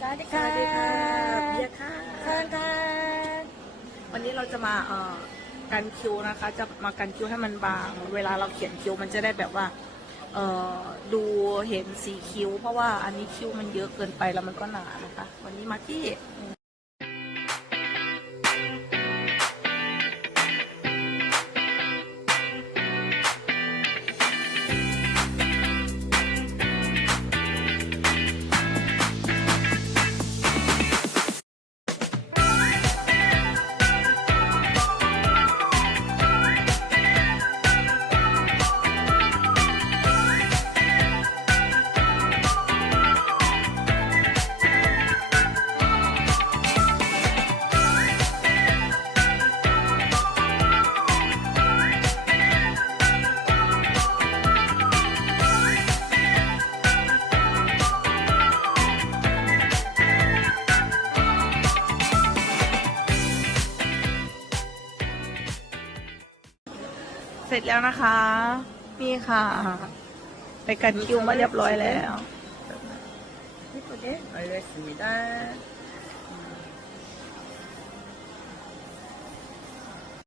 สวัสดีสค่ะวัสดีค่ะเบียร์ค่ะเชิญค่ะวันนี้เราจะมาเอ่อกันคิ้วนะคะ จะมากันคิ้วให้มันบาง เวลาเราเขียนคิ้วมันจะได้แบบว่าเอ่อดูเห็นสีคิ้ว เพราะว่าอันนี้คิ้วมันเยอะเกินไปแล้วมันก็หนานะคะ วันนี้มาที่ เสร็จแล้วนะคะ นี่ค่ะ ไปกันคิวมาเรียบร้อยแล้ว นี่คนนี้ไปเลยสีได้